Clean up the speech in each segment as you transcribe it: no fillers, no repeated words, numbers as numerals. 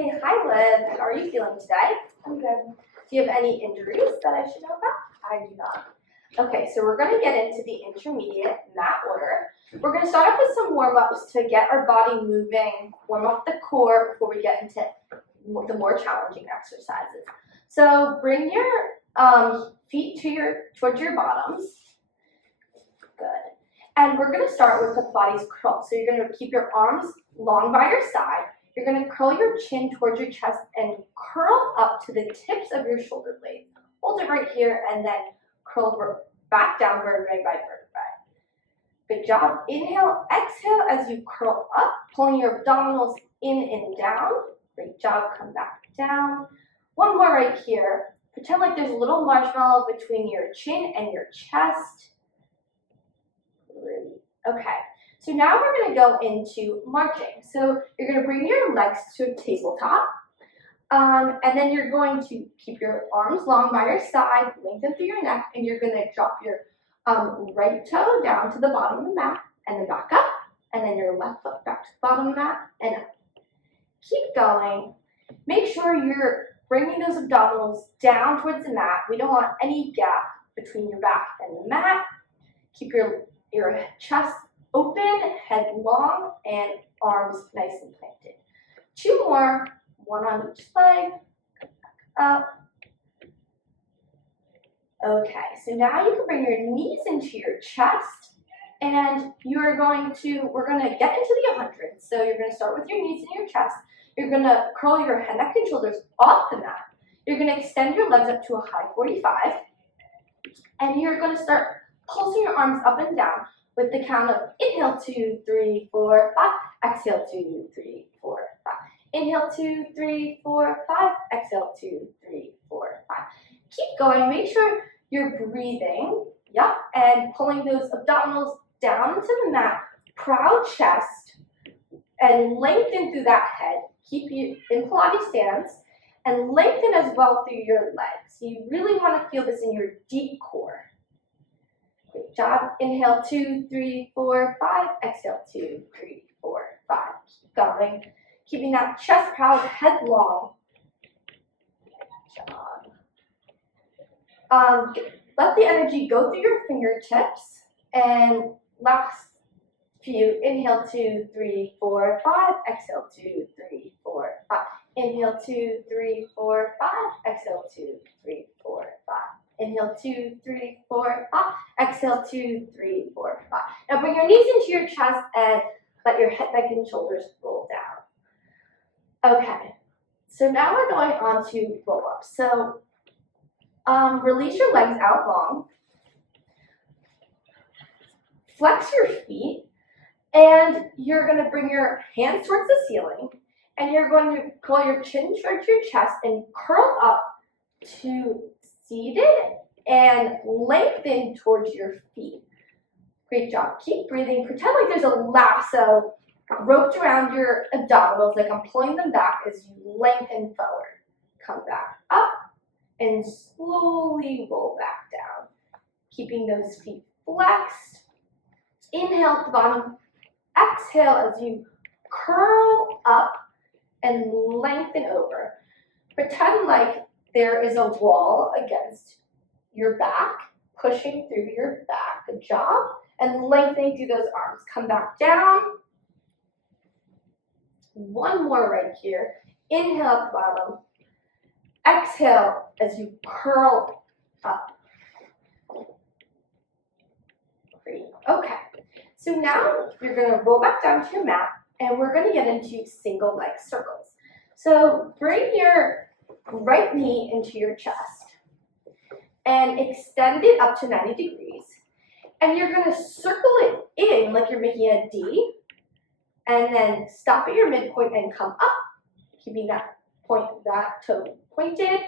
Okay, hi Liv. How are you feeling today? I'm good. Do you have any injuries that I should know about? I do not. Okay, so we're going to get into the intermediate mat order. We're going to start off with some warm-ups to get our body moving, warm up the core before we get into the more challenging exercises. So bring your feet towards your bottoms. Good. And we're going to start with the body's curl. So you're going to keep your arms long by your side. You're going to curl your chin towards your chest and curl up to the tips of your shoulder blades. Hold it right here and then curl back down vertebrae by vertebrae. Good job. Inhale, exhale as you curl up, pulling your abdominals in and down. Great job. Come back down. One more right here. Pretend like there's a little marshmallow between your chin and your chest. Great. Okay. So now we're going to go into marching. So you're going to bring your legs to a tabletop. And then you're going to keep your arms long by your side, lengthen through your neck, and you're going to drop your right toe down to the bottom of the mat, and then back up, and then your left foot back to the bottom of the mat, and up. Keep going. Make sure you're bringing those abdominals down towards the mat. We don't want any gap between your back and the mat. Keep your chest open, head long, and arms nice and planted. Two more. One on each leg, up. Okay, so now you can bring your knees into your chest, and we're going to get into the 100. So you're going to start with your knees in your chest. You're going to curl your head, neck, and shoulders off the mat. You're going to extend your legs up to a high 45, and you're going to start pulsing your arms up and down with the count of inhale 2, 3, 4, 5, exhale 2, 3, 4, 5. Inhale 2, 3, 4, 5. Exhale 2, 3, 4, 5. Keep going. Make sure you're breathing. Yep. And pulling those abdominals down into the mat. Proud chest. And lengthen through that head. Keep you in Pilates stance. And lengthen as well through your legs. You really want to feel this in your deep core. Great job. Inhale 2, 3, 4, 5. Exhale 2, 3, 4, 5. Keep going. Keeping that chest proud, head long. Good job. Let the energy go through your fingertips. And last few, inhale 2, 3, 4, 5. Exhale 2, 3, 4, 5. Inhale 2, 3, 4, 5. Exhale 2, 3, 4, 5. Inhale 2, 3, 4, 5. Exhale 2, 3, 4, 5. Now bring your knees into your chest and let your head, neck, and shoulders roll down. Okay, so now we're going on to roll-ups. So release your legs out long. Flex your feet. And you're going to bring your hands towards the ceiling. And you're going to curl your chin towards your chest and curl up to seated and lengthen towards your feet. Great job. Keep breathing. Pretend like there's a lasso roped around your abdominals, like I'm pulling them back as you lengthen forward. Come back up and slowly roll back down. Keeping those feet flexed. Inhale at the bottom. Exhale as you curl up and lengthen over. Pretend like there is a wall against your back, pushing through your back. Good job. And lengthening through those arms. Come back down. One more right here. Inhale at the bottom. Exhale as you curl up. Great. Okay. So now you're going to roll back down to your mat, and we're going to get into single leg circles. So bring your right knee into your chest and extend it up to 90 degrees. And you're going to circle it in like you're making a D. And then stop at your midpoint and come up, keeping that toe pointed.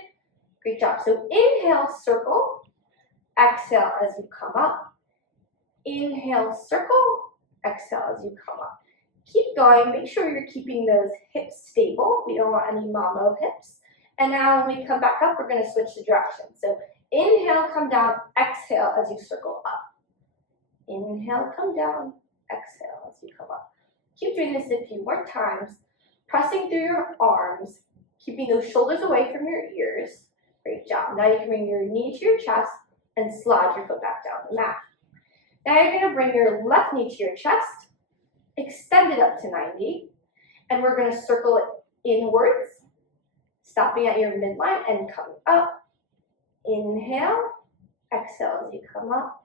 Great job. So inhale, circle. Exhale as you come up. Inhale, circle. Exhale as you come up. Keep going. Make sure you're keeping those hips stable. We don't want any mammo hips. And now when we come back up, we're going to switch the direction. So inhale, come down. Exhale as you circle up. Inhale, come down. Exhale as you come up. Keep doing this a few more times. pressing through your arms, keeping those shoulders away from your ears. Great job. Now you can bring your knee to your chest and slide your foot back down the mat. Now you're going to bring your left knee to your chest, extend it up to 90, and we're going to circle it inwards, stopping at your midline and coming up. Inhale, exhale as you come up.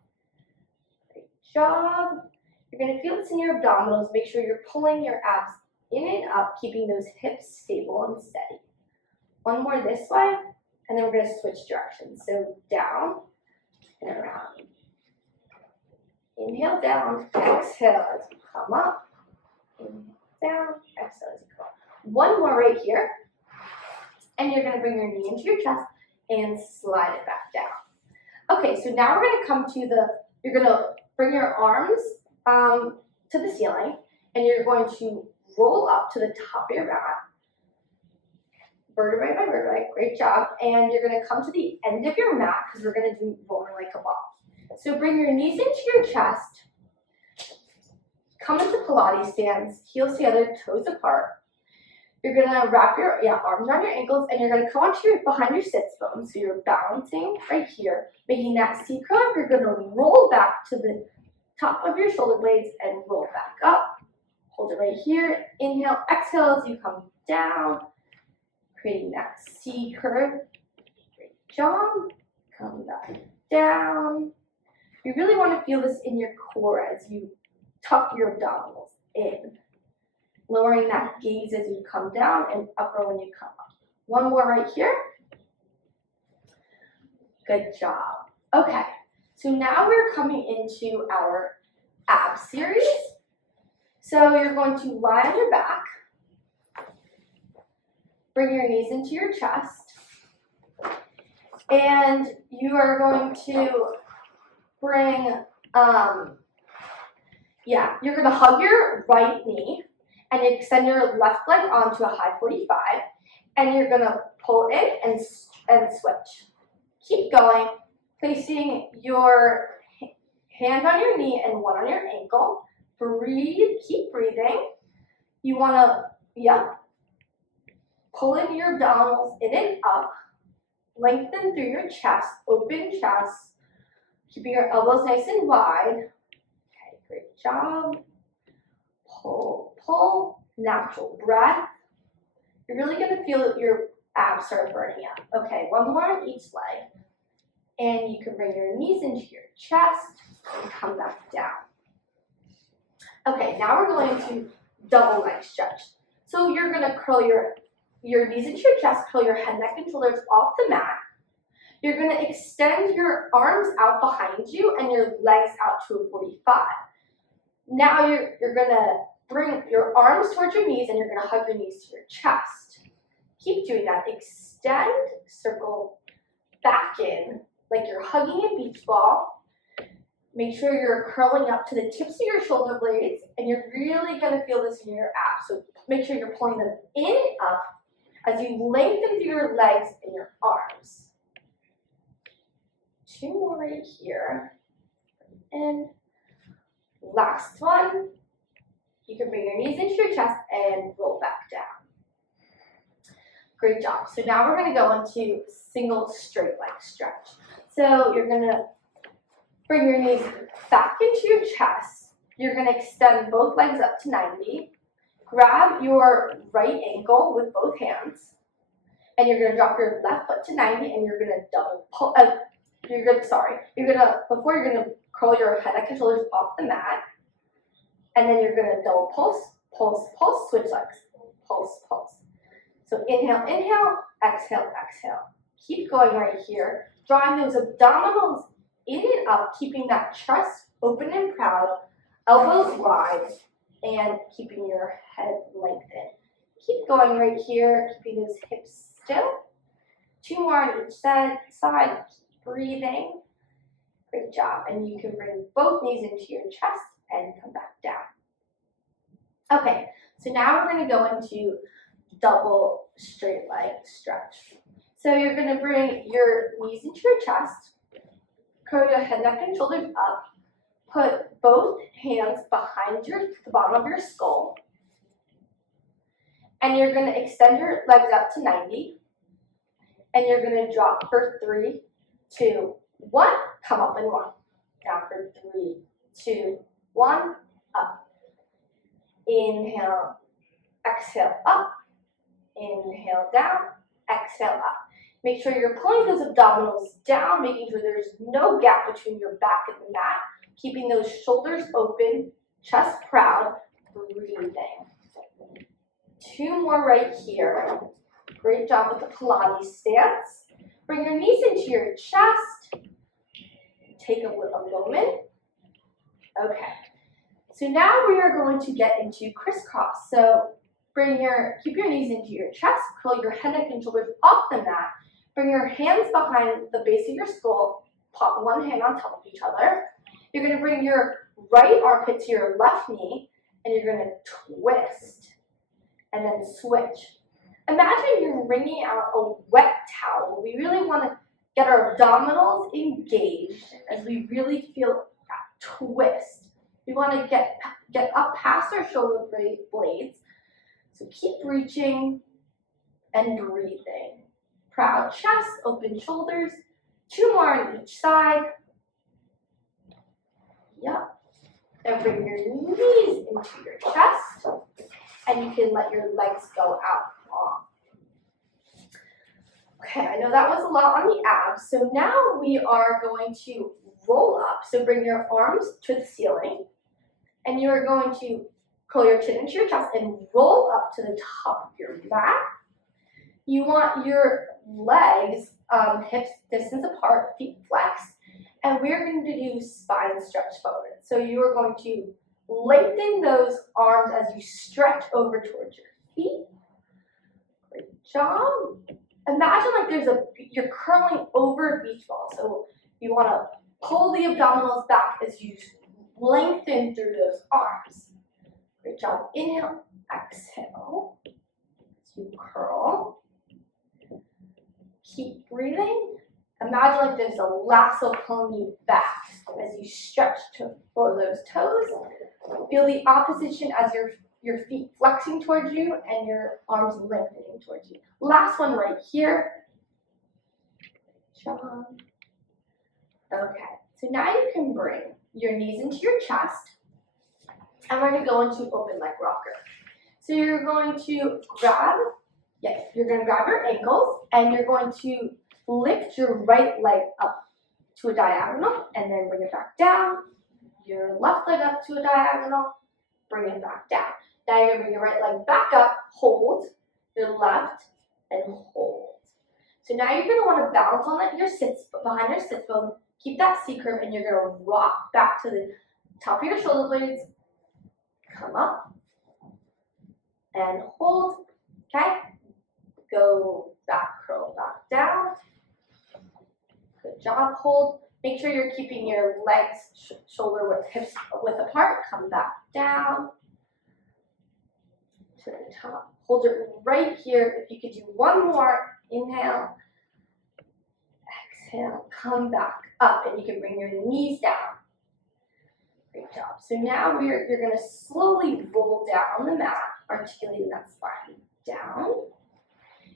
Great job. You're going to feel this in your abdominals. Make sure you're pulling your abs in and up, keeping those hips stable and steady. One more this way, and then we're going to switch directions. So down and around. Inhale down, exhale as you come up. Inhale down, exhale as you come up. One more right here. And you're going to bring your knee into your chest and slide it back down. Okay, so now we're going to come to you're going to bring your arms to the ceiling, and you're going to roll up to the top of your mat, vertebrae by vertebrae, great job, and you're going to come to the end of your mat because we're going to do rolling like a ball. So bring your knees into your chest, come into Pilates stance, heels together, toes apart. You're going to wrap your arms around your ankles, and you're going to come onto behind your sits bone, so you're balancing right here, making that C curl. You're going to roll back to the top of your shoulder blades and roll back up. Hold it right here. Inhale, exhale as you come down, creating that C curve. Great job. Come back down. You really want to feel this in your core as you tuck your abdominals in. Lowering that gaze as you come down and upper when you come up. One more right here. Good job. Okay, so now we're coming into our ab series. So you're going to lie on your back, bring your knees into your chest, and you are going to bring, you're going to hug your right knee and extend your left leg onto a high 45, and you're going to pull it and switch. Keep going, placing your hand on your knee and one on your ankle. Breathe, keep breathing. You want to, pull in your abdominals in and up. Lengthen through your chest, open chest, keeping your elbows nice and wide. Okay, great job. Pull, natural breath. You're really going to feel your abs start burning up. Okay, one more on each leg. And you can bring your knees into your chest and come back down. Okay, now we're going to double leg stretch. So you're going to curl your knees into your chest, curl your head, neck, and shoulders off the mat. You're going to extend your arms out behind you and your legs out to a 45. Now you're going to bring your arms towards your knees and you're going to hug your knees to your chest. Keep doing that. Extend, circle back in like you're hugging a beach ball. Make sure you're curling up to the tips of your shoulder blades, and you're really going to feel this in your abs. So make sure you're pulling them in and up as you lengthen through your legs and your arms. Two more right here. And last one. You can bring your knees into your chest and roll back down. Great job. So now we're going to go into single straight leg stretch. So you're going to bring your knees back into your chest. You're going to extend both legs up to 90. Grab your right ankle with both hands. And you're going to drop your left foot to 90 and you're going to double pull. Before you're going to curl your head, neck, and shoulders off the mat. And then you're going to double pulse, pulse, pulse, switch legs. Pulse, pulse. So inhale, inhale, exhale, exhale. Keep going right here. Drawing those abdominals in and up, keeping that chest open and proud, elbows wide, and keeping your head lengthened. Keep going right here, keeping those hips still. Two more on each side. Keep breathing. Great job. And you can bring both knees into your chest and come back down. Okay, so now we're going to go into double straight leg stretch. So you're going to bring your knees into your chest, curl your head, neck, and shoulders up, put both hands behind the bottom of your skull, And you're going to extend your legs out to 90. And you're going to drop for 3, 2, 1. Come up and 1. Down for 3, 2, 1. Up. Inhale. Exhale up. Inhale down. Exhale up. Make sure you're pulling those abdominals down, making sure there's no gap between your back and the mat. Keeping those shoulders open, chest proud, breathing. 2 more right here. Great job with the Pilates stance. Bring your knees into your chest. Take a moment. Okay. So now we are going to get into crisscross. So keep your knees into your chest, curl your head, neck, and shoulders off the mat. Bring your hands behind the base of your skull. Pop one hand on top of each other. You're going to bring your right armpit to your left knee, and you're going to twist, and then switch. Imagine you're wringing out a wet towel. We really want to get our abdominals engaged as we really feel that twist. We want to get up past our shoulder blades. So keep reaching and breathing. Proud chest, open shoulders. 2 more on each side. Yep. And bring your knees into your chest. And you can let your legs go out long. Okay, I know that was a lot on the abs. So now we are going to roll up. So bring your arms to the ceiling. And you are going to curl your chin into your chest and roll up to the top of your mat. You want your legs hips distance apart, feet flexed, and we're going to do spine stretch forward. So you are going to lengthen those arms as you stretch over towards your feet. Great job. Imagine like you're curling over a beach ball. So you want to pull the abdominals back as you lengthen through those arms. Great job. Inhale, exhale. As you curl. Keep breathing. Imagine like there's a lasso pulling you back as you stretch for those toes. Feel the opposition as your feet flexing towards you and your arms lengthening towards you. Last one right here. Good job. Okay, so now you can bring your knees into your chest, and we're going to go into open leg rocker. So you're going to grab your ankles, and you're going to lift your right leg up to a diagonal, and then bring it back down. Your left leg up to a diagonal, bring it back down. Now you're going to bring your right leg back up, hold your left, and hold. So now you're going to want to balance on behind your sits bone. Keep that C curve, and you're going to rock back to the top of your shoulder blades. Come up and hold. Okay? Go back, curl back down. Good job. Hold. Make sure you're keeping your legs shoulder width, hips width apart. Come back down to the top. Hold it right here. If you could do one more, inhale, exhale, come back up, and you can bring your knees down. Great job. So now you're going to slowly roll down the mat, articulating that spine down.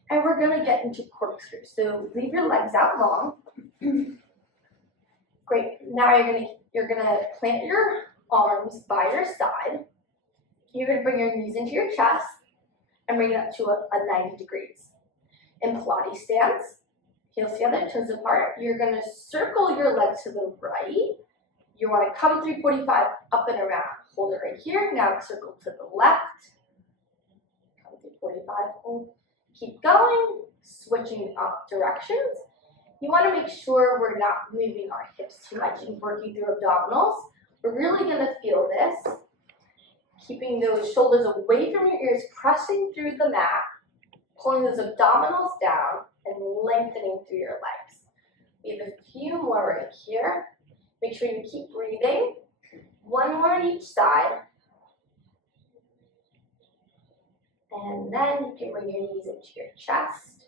And we're going to get into corkscrew. So leave your legs out long. Great. Now you're gonna plant your arms by your side. You're going to bring your knees into your chest and bring it up to a 90 degrees. In Pilates stance, heels together, toes apart. You're going to circle your legs to the right. You want to come through 45 up and around. Hold it right here. Now circle to the left. Come through 45, hold. Keep going, switching up directions. You want to make sure we're not moving our hips too much and working through abdominals. We're really going to feel this. Keeping those shoulders away from your ears, pressing through the mat, pulling those abdominals down, and lengthening through your legs. We have a few more right here. Make sure you keep breathing. One more on each side. And then you can bring your knees into your chest.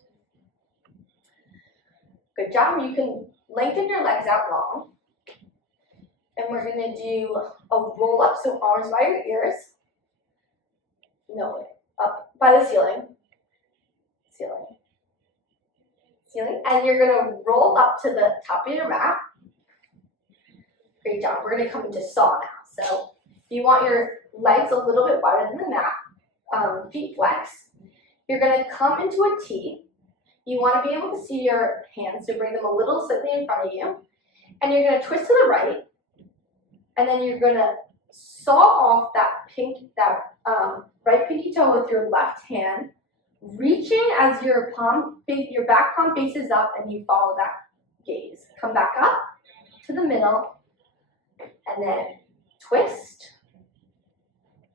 Good job. You can lengthen your legs out long. And we're going to do a roll up, so arms by your ears. No, up by the ceiling, and you're gonna roll up to the top of your mat. Great job. We're gonna come into saw now. So you want your legs a little bit wider than the mat, feet flex. You're gonna come into a T. You wanna be able to see your hands, so bring them a little slightly in front of you. And you're gonna twist to the right, and then you're gonna saw off that right pinky toe with your left hand, reaching as your back palm faces up, and you follow that gaze. Come back up to the middle, and then twist.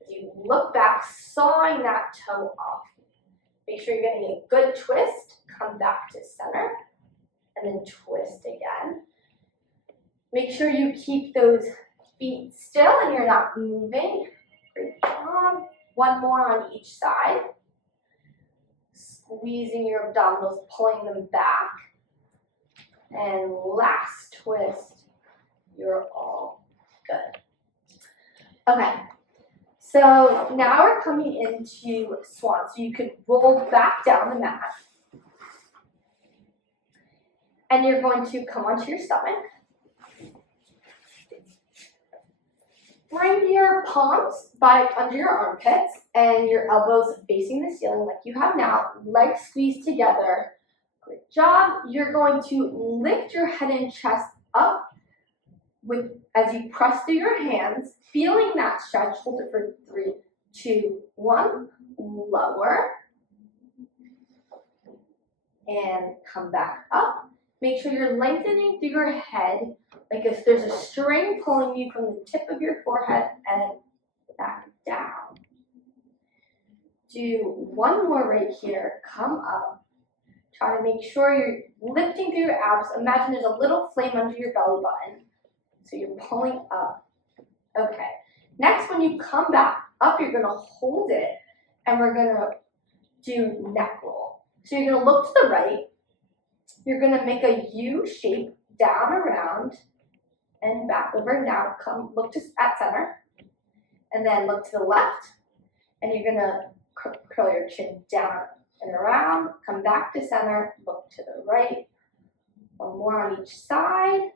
You look back, sawing that toe off. Make sure you're getting a good twist. Come back to center, and then twist again. Make sure you keep those feet still and you're not moving. Great job. One more on each side. Squeezing your abdominals, pulling them back. And last twist. You're all good. Okay. So now we're coming into swan. So you can roll back down the mat. And you're going to come onto your stomach. Bring your palms by under your armpits and your elbows facing the ceiling like you have now. Legs squeezed together. Good job. You're going to lift your head and chest up as you press through your hands, feeling that stretch. Hold it for 3, 2, 1. Lower. And come back up. Make sure you're lengthening through your head, like if there's a string pulling you from the tip of your forehead and back down. Do one more right here. Come up. Try to make sure you're lifting through your abs. Imagine there's a little flame under your belly button. So you're pulling up. Okay. Next, when you come back up, you're going to hold it, and we're going to do neck roll. So you're going to look to the right. You're going to make a U shape down, around, and back over. Now come look at center, and then look to the left, and you're going to curl your chin down and around, come back to center, look to the right. One more on each side.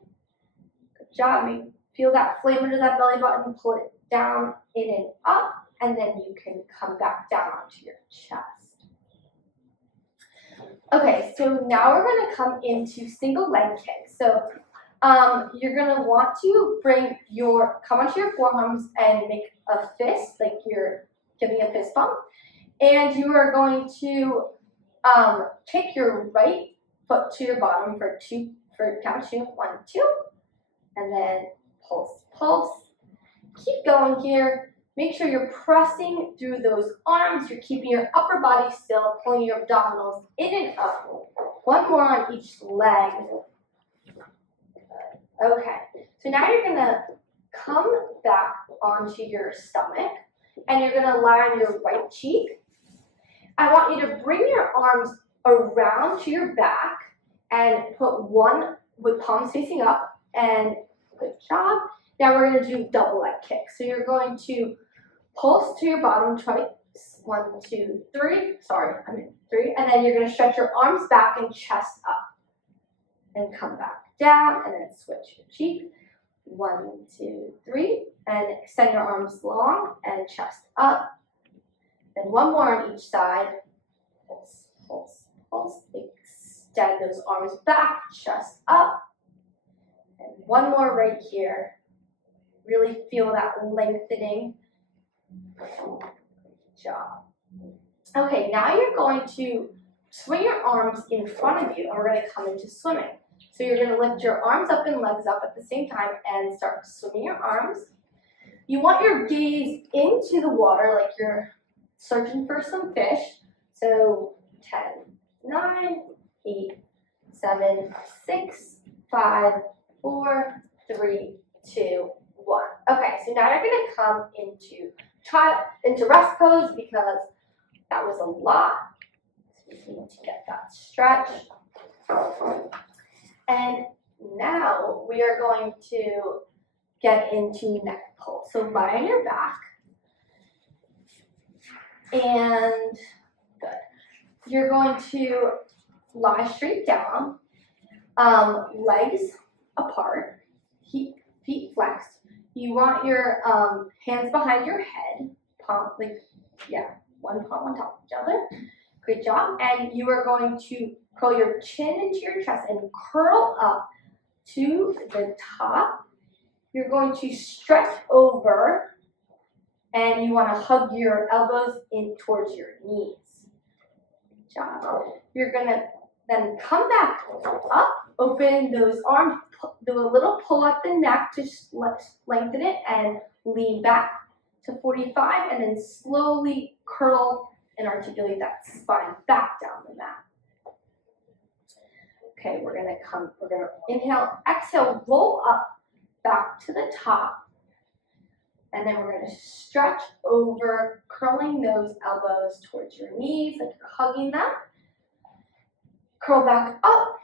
Good job. Feel that flame under that belly button, pull it down, in and up, and then you can come back down onto your chest. Okay, so now we're going to come into single leg kick. So you're going to want to come onto your forearms and make a fist, like you're giving a fist bump. And you are going to kick your right foot to your bottom for count 2, 1, 2. And then pulse, pulse. Keep going here. Make sure you're pressing through those arms. You're keeping your upper body still, pulling your abdominals in and up. One more on each leg. Okay, so now you're going to come back onto your stomach, and you're going to lie on your right cheek. I want you to bring your arms around to your back and put one with palms facing up, and good job. Now we're going to do double leg kicks. So you're going to pulse to your bottom twice. 1, 2, 3. Sorry, I'm in 3. And then you're going to stretch your arms back and chest up. And come back down, and then switch your cheek. 1, 2, 3. And extend your arms long and chest up. Then one more on each side. Pulse, pulse, pulse. Extend those arms back, chest up. And one more right here. Really feel that lengthening. Good job. Okay, now you're going to swing your arms in front of you, and we're going to come into swimming. So you're going to lift your arms up and legs up at the same time and start swimming your arms. You want your gaze into the water like you're searching for some fish. So 10, 9, 8, 7, 6, 5, 4, 3, 2, 1. Okay, so now you're going to come into rest pose because that was a lot. So you need to get that stretch. And now we are going to get into neck pull. So lie on your back. And good. You're going to lie straight down, legs apart, feet flexed. You want your hands behind your head, one palm on top of each other. Great job. And you are going to curl your chin into your chest and curl up to the top. You're going to stretch over, and you want to hug your elbows in towards your knees. Good job. You're going to then come back up, open those arms, do a little pull up the neck to lengthen it, and lean back to 45, and then slowly curl and articulate that spine back down the mat. Okay, we're gonna inhale, exhale, roll up back to the top, and then we're gonna stretch over, curling those elbows towards your knees like you're hugging them. Curl back up,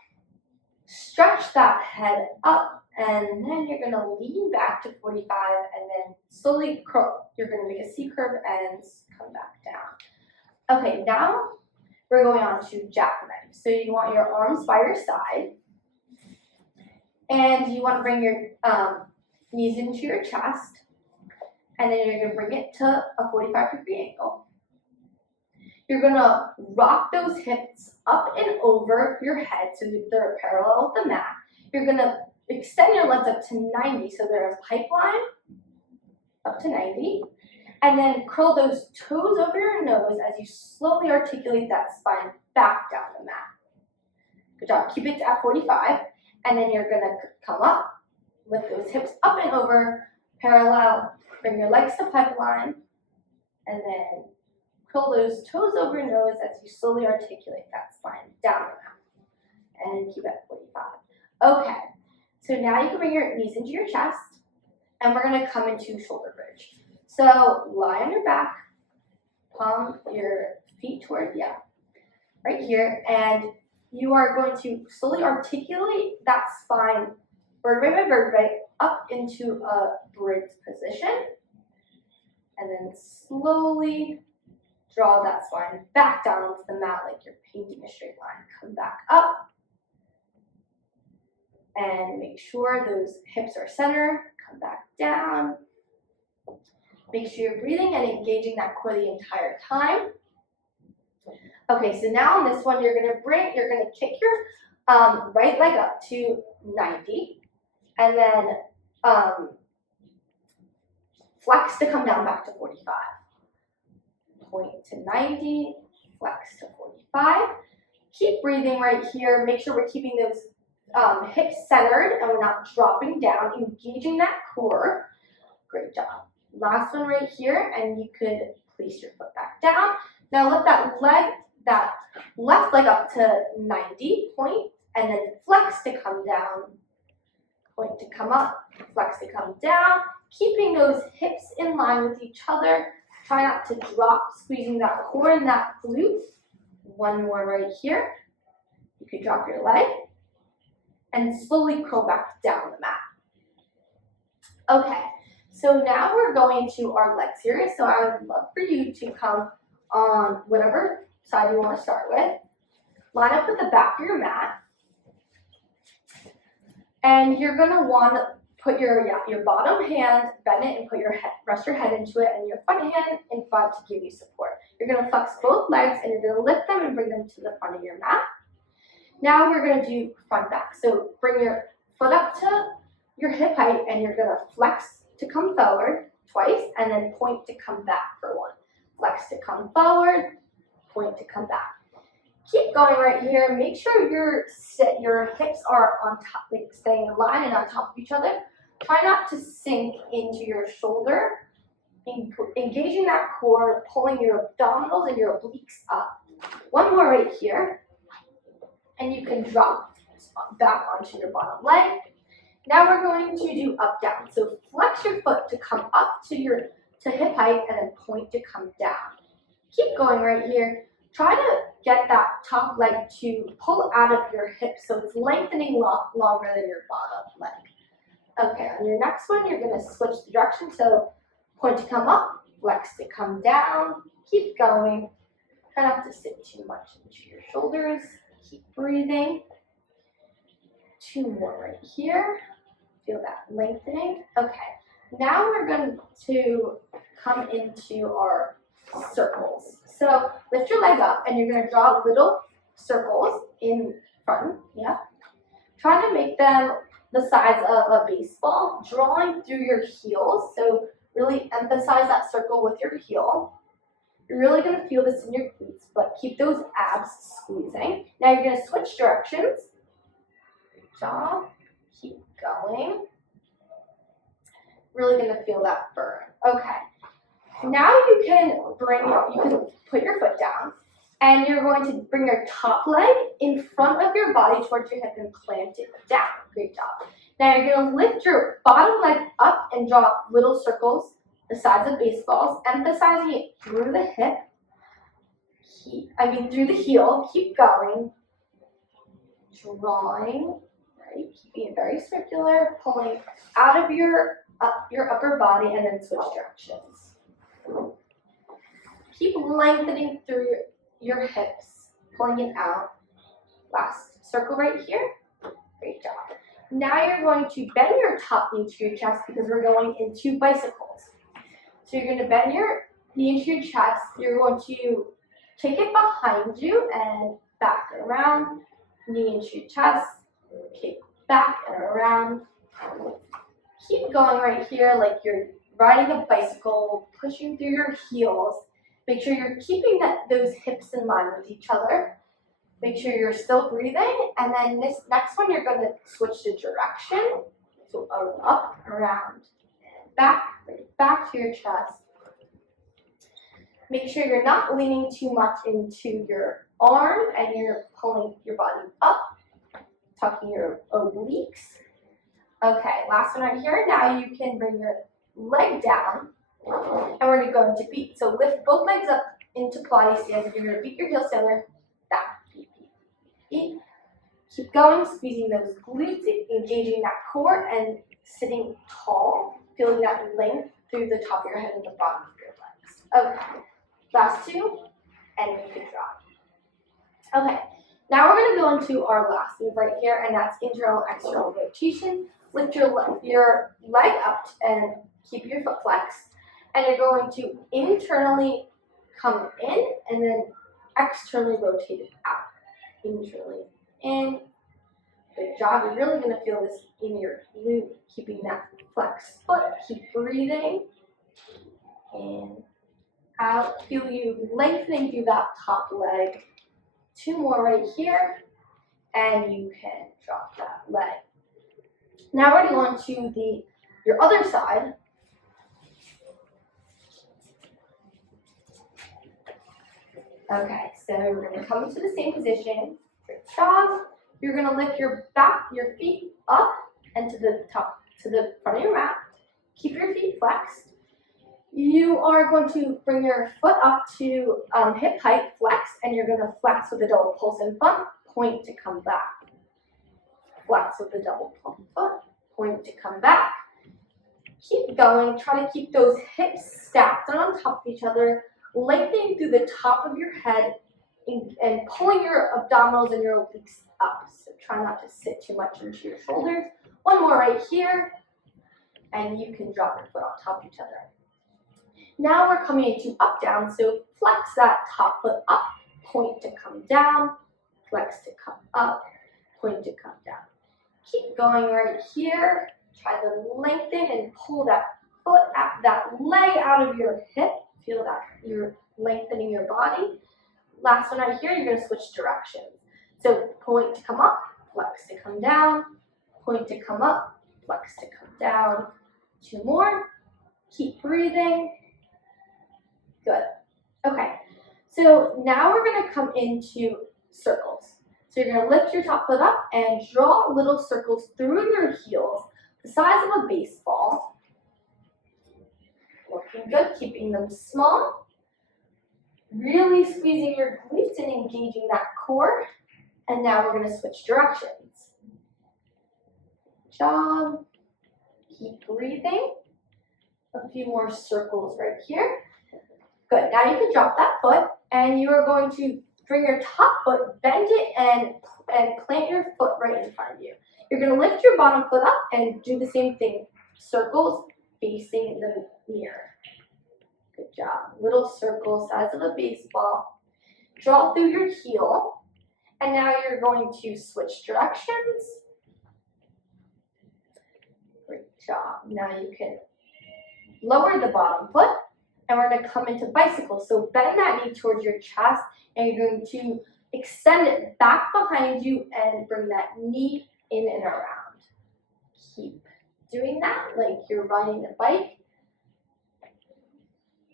stretch that head up, and then you're gonna lean back to 45, and then slowly curl. You're gonna make a C curve and come back down. Okay, now we're going on to jackknife. So you want your arms by your side, and you want to bring your knees into your chest, and then you're going to bring it to a 45-degree angle. You're going to rock those hips up and over your head so that they're parallel with the mat. You're going to extend your legs up to 90, so there's a pipeline up to 90. And then curl those toes over your nose as you slowly articulate that spine back down the mat. Good job. Keep it at 45. And then you're going to come up, lift those hips up and over, parallel. Bring your legs to pipeline. And then curl those toes over your nose as you slowly articulate that spine down the mat. And keep it at 45. Okay. So now you can bring your knees into your chest. And we're going to come into shoulder bridge. So lie on your back, palm your feet toward, right here, and you are going to slowly articulate that spine, vertebrae by vertebrae, up into a bridge position, and then slowly draw that spine back down onto the mat like you're painting a straight line. Come back up, and make sure those hips are centered. Come back down. Make sure you're breathing and engaging that core the entire time. Okay, so now on this one, you're gonna kick your right leg up to 90, and then flex to come down back to 45. Point to 90, flex to 45. Keep breathing right here. Make sure we're keeping those hips centered and we're not dropping down, engaging that core. Great job. Last one right here, and you could place your foot back down. Now let that left leg up to 90, point, and then flex to come down, point to come up, flex to come down, keeping those hips in line with each other. Try not to drop, squeezing that core and that glute. One more right here. You could drop your leg and slowly curl back down the mat. Okay. So now we're going to our legs here. So I would love for you to come on whatever side you want to start with. Line up with the back of your mat. And you're going to want to put your bottom hand, bend it, and rest your head into it, and your front hand in front to give you support. You're going to flex both legs, and you're going to lift them and bring them to the front of your mat. Now we're going to do front back. So bring your foot up to your hip height, and you're going to flex to come forward twice, and then point to come back for one. Flex to come forward, point to come back. Keep going right here. Make sure your hips are on top, like staying in line and on top of each other. Try not to sink into your shoulder. Engaging that core, pulling your abdominals and your obliques up. One more right here, and you can drop back onto your bottom leg. Now we're going to do up down. So flex your foot to come up to hip height, and then point to come down. Keep going right here. Try to get that top leg to pull out of your hip so it's lengthening longer than your bottom leg. Okay, on your next one, you're going to switch the direction. So point to come up, flex to come down. Keep going. Try not to sit too much into your shoulders. Keep breathing. 2 more right here. Feel that lengthening. Okay, now we're going to come into our circles. So lift your leg up and you're going to draw little circles in front. Yeah. Try to make them the size of a baseball, drawing through your heels. So really emphasize that circle with your heel. You're really going to feel this in your glutes, but keep those abs squeezing. Now you're going to switch directions. Good job. Keep going. Really going to feel that burn. Okay. Now you can put your foot down, and you're going to bring your top leg in front of your body towards your hip and plant it down. Great job. Now you're going to lift your bottom leg up and draw little circles the size of baseballs, emphasizing it through the hip. Through the heel. Keep going. Drawing, right? Keeping it very circular, pulling out of your upper body, and then switch directions. Keep lengthening through your hips, pulling it out. Last circle right here. Great job. Now you're going to bend your top knee to your chest because we're going into bicycles. So you're going to bend your knee into your chest. You're going to take it behind you and back and around. Knee into your chest. Kick back and around. Keep going right here like you're riding a bicycle, pushing through your heels. Make sure you're keeping those hips in line with each other. Make sure you're still breathing. And then this next one, you're going to switch the direction. So up, around, and back, right back to your chest. Make sure you're not leaning too much into your arm and you're pulling your body up, tucking your obliques. Okay, last one right here. Now you can bring your leg down and we're going to go into beat. So lift both legs up into Pilates stance. You're going to beat your heels together. Down. Beat, beat, beat. Keep going, squeezing those glutes, engaging that core and sitting tall, feeling that length through the top of your head and the bottom of your legs. Okay, last 2, and you can drop. Okay, now we're going to go into our last move right here, and that's internal external rotation. Lift your leg up and keep your foot flexed. And you're going to internally come in and then externally rotate it out. Internally in. Good job. You're really going to feel this in your glute, keeping that flexed foot. Keep breathing. In, out. Feel you lengthening through that top leg. 2 more right here. And you can drop that leg. Now we're going to go to your other side. Okay, so we're going to come into the same position. Good job. You're going to lift your feet up and to the front of your mat. Keep your feet flexed. You are going to bring your foot up to hip height, flex, and you're going to flex with a double pulse in front, point to come back. Flex with the double pulse in front, point to come back. Keep going. Try to keep those hips stacked on top of each other, lengthening through the top of your head and pulling your abdominals and your obliques up. So try not to sit too much into your shoulders. 1 more right here, and you can drop your foot on top of each other. Now we're coming into up down, so flex that top foot up, point to come down, flex to come up, point to come down. Keep going right here. Try to lengthen and pull that leg out of your hip. Feel that you're lengthening your body. Last one right here, you're going to switch directions. So point to come up, flex to come down, point to come up, flex to come down. 2 more. Keep breathing. Good. Okay, so now we're going to come into circles. So you're going to lift your top foot up and draw little circles through your heels, the size of a baseball. Looking good, keeping them small. Really squeezing your glutes and engaging that core. And now we're going to switch directions. Good job. Keep breathing. A few more circles right here. Good. Now you can drop that foot, and you are going to bring your top foot, bend it, and plant your foot right in front of you. You're going to lift your bottom foot up and do the same thing. Circles facing the mirror. Good job. Little circle, size of a baseball. Draw through your heel. And now you're going to switch directions. Great job. Now you can lower the bottom foot. And we're going to come into bicycle. So bend that knee towards your chest. And you're going to extend it back behind you and bring that knee in and around. Keep doing that like you're riding a bike.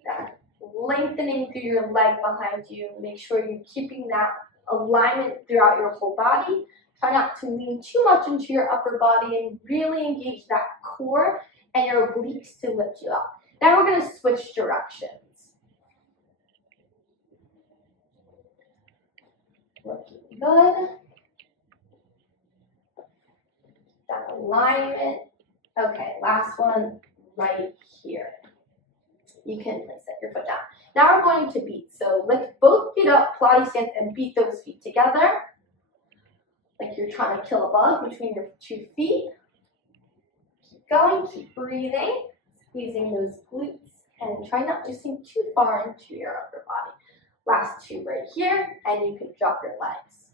That lengthening through your leg behind you. Make sure you're keeping that alignment throughout your whole body. Try not to lean too much into your upper body and really engage that core and your obliques to lift you up. Now we're going to switch directions. Looking good. That alignment. Okay, last one right here. You can set your foot down. Now we're going to beat. So lift both feet up, Pilates stance, and beat those feet together. Like you're trying to kill a bug between your 2 feet. Keep going, keep breathing, squeezing those glutes, and try not to sink too far into your upper body. Last 2 right here, and you can drop your legs.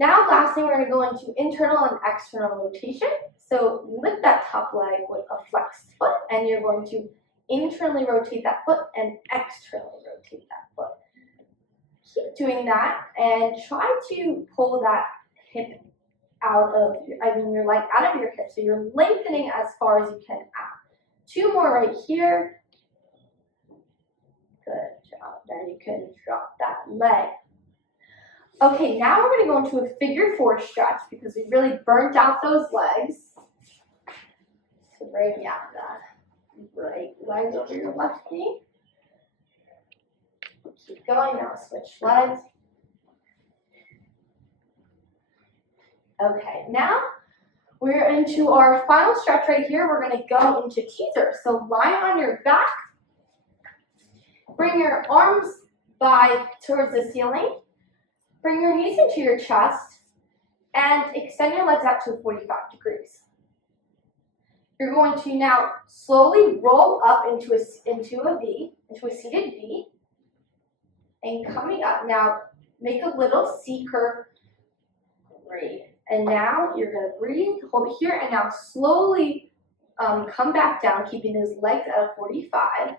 Now, lastly, we're going to go into internal and external rotation. So lift that top leg with a flexed foot, and you're going to internally rotate that foot and externally rotate that foot. Keep doing that and try to pull that hip out of your leg out of your hip. So you're lengthening as far as you can out. 2 more right here. Good job. Then you can drop that leg. Okay, now we're going to go into a figure 4 stretch because we really burnt out those legs. So bring out that right leg over your left knee. Keep going. Now switch legs. Okay, now we're into our final stretch right here. We're going to go into teaser. So lie on your back. Bring your arms towards the ceiling. Bring your knees into your chest and extend your legs out to 45 degrees. You're going to now slowly roll up into a seated V. And coming up, now make a little C curve. Great. And now you're going to breathe, hold it here, and now slowly come back down, keeping those legs at a 45.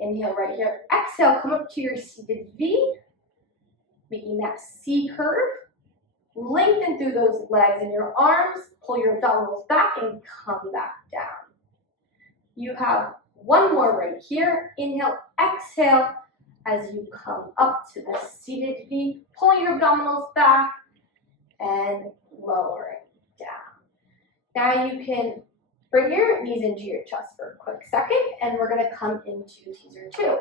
Inhale right here. Exhale, come up to your seated V, making that C curve. Lengthen through those legs and your arms. Pull your abdominals back and come back down. You have 1 more right here. Inhale, exhale as you come up to the seated V. Pull your abdominals back and lowering down. Now you can bring your knees into your chest for a quick second, and we're going to come into teaser 2.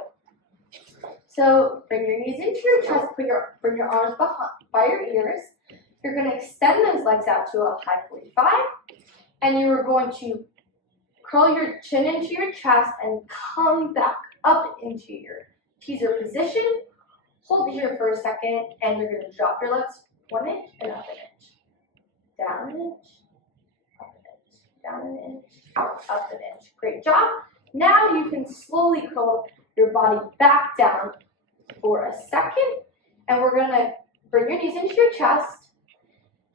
So bring your knees into your chest, bring your arms by your ears. You're going to extend those legs out to a high 45, and you are going to curl your chin into your chest and come back up into your teaser position. Hold here for a second, and you're going to drop your legs 1 inch and up an inch. Down an inch. Down an inch, up an inch. Great job. Now you can slowly curl your body back down for a second. And we're going to bring your knees into your chest.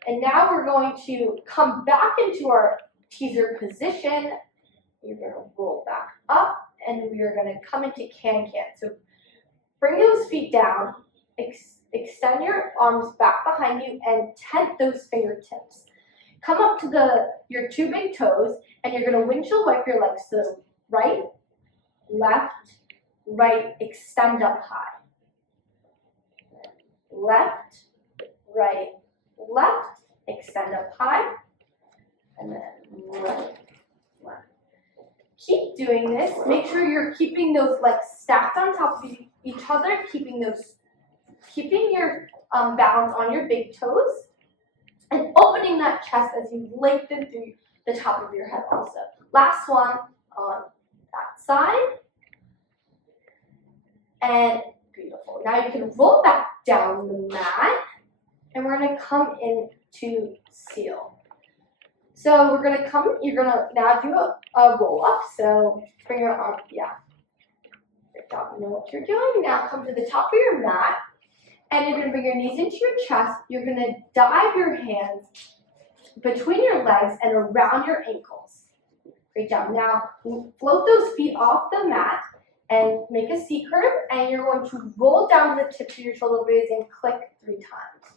And now we're going to come back into our teaser position. You're going to roll back up. And we are going to come into can-can. So bring those feet down. Extend your arms back behind you and tent those fingertips. Come up to your 2 big toes, and you're going to windshield wipe your legs to the right, left, right, extend up high. Left, right, left, extend up high, and then right, left. Keep doing this. Make sure you're keeping those legs stacked on top of each other, keeping your balance on your big toes. And opening that chest as you lengthen through the top of your head also. Last one on that side. And beautiful. Now you can roll back down the mat, and we're gonna come into seal. So we're gonna you're gonna now do a roll up. So bring your arm, Good job, you know what you're doing. Now come to the top of your mat, and you're gonna bring your knees into your chest. You're gonna dive your hands between your legs and around your ankles. Great job. Now float those feet off the mat and make a C curve, and you're going to roll down to the tips of your shoulder blades and click 3 times.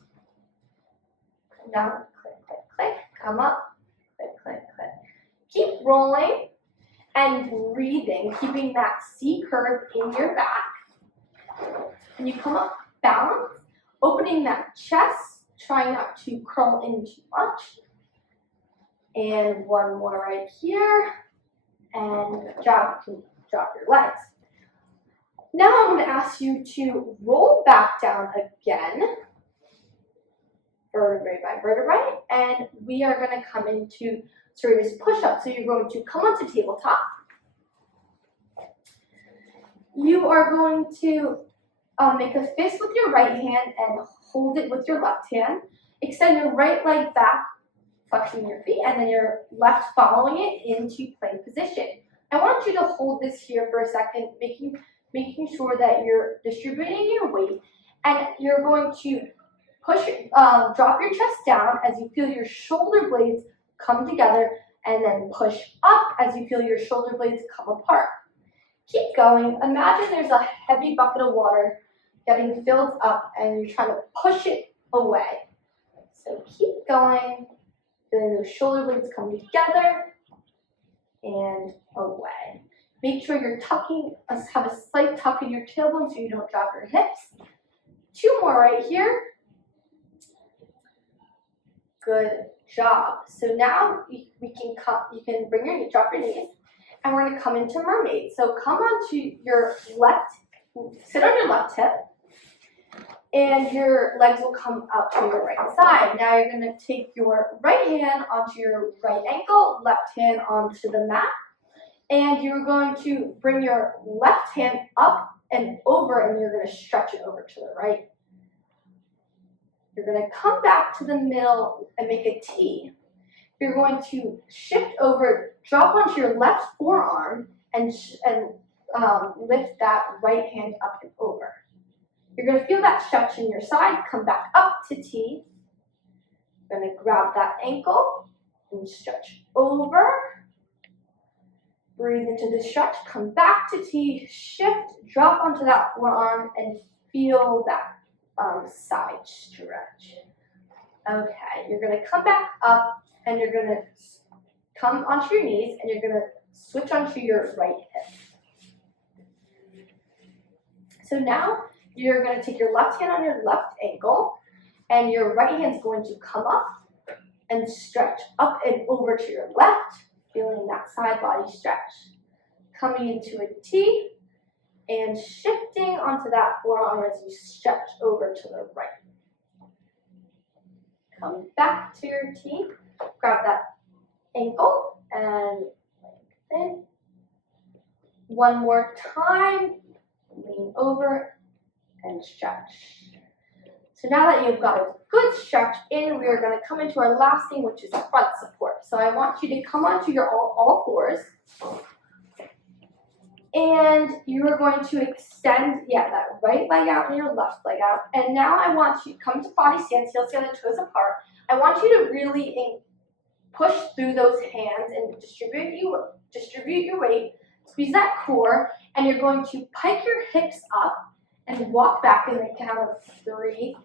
Come down, click, click, click, come up, click, click, click. Keep rolling and breathing, keeping that C curve in your back. And you come up, balance, opening that chest, trying not to curl in too much. And one more right here, and good job, you can drop your legs. Now I'm going to ask you to roll back down again, vertebrae by vertebrae, and we are going to come into serious push-up. So you're going to come onto tabletop. You are going to make a fist with your right hand and hold it with your left hand. Extend your right leg back, flexing your feet, and then your left following it into plank position. I want you to hold this here for a second, making sure that you're distributing your weight, and you're going to drop your chest down as you feel your shoulder blades come together, and then push up as you feel your shoulder blades come apart. Keep going. Imagine there's a heavy bucket of water getting filled up, and you're trying to push it away. So keep going, feeling those shoulder blades come together and away. Make sure you're have a slight tuck in your tailbone so you don't drop your hips. 2 more right here. Good job. So now you can drop your knees, and we're going to come into mermaid. So come onto your sit on your left hip, and your legs will come out to your right side. Now you're going to take your right hand onto your right ankle, left hand onto the mat, and you're going to bring your left hand up and over, and you're going to stretch it over to the right. You're going to come back to the middle and make a T. You're going to shift over, drop onto your left forearm, and lift that right hand up and over. You're going to feel that stretch in your side. Come back up to T. You're going to grab that ankle and stretch over. Breathe into the stretch. Come back to T. Shift. Drop onto that forearm and feel that side stretch. Okay. You're going to come back up, and you're going to come onto your knees, and you're going to switch onto your right hip. So now you're going to take your left hand on your left ankle, and your right hand's going to come up and stretch up and over to your left, feeling that side body stretch. Coming into a T and shifting onto that forearm as you stretch over to the right. Come back to your T, grab that ankle and lengthen. One more time, lean over and stretch. So now that you've got a good stretch in, we are going to come into our last thing, which is front support. So I want you to come onto your all fours, and you are going to extend, that right leg out and your left leg out. And now I want you to come to body stance, heels together, toes apart. I want you to really push through those hands and distribute your weight, squeeze that core, and you're going to pike your hips up and walk back in the count of 3,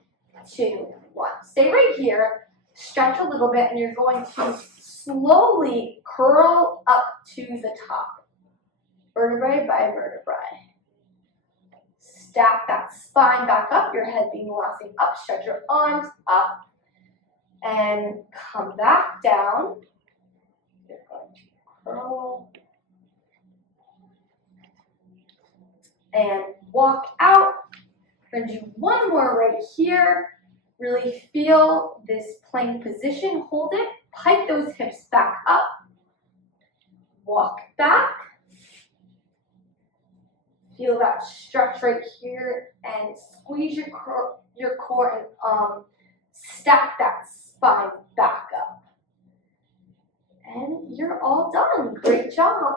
2, 1. Stay right here, stretch a little bit, and you're going to slowly curl up to the top, vertebrae by vertebrae. Stack that spine back up, your head being the last thing up, stretch your arms up, and come back down. You're going to curl and walk out. We're going to do one more right here. Really feel this plank position. Hold it. Pike those hips back up. Walk back. Feel that stretch right here and squeeze your core and stack that spine back up. And you're all done. Great job.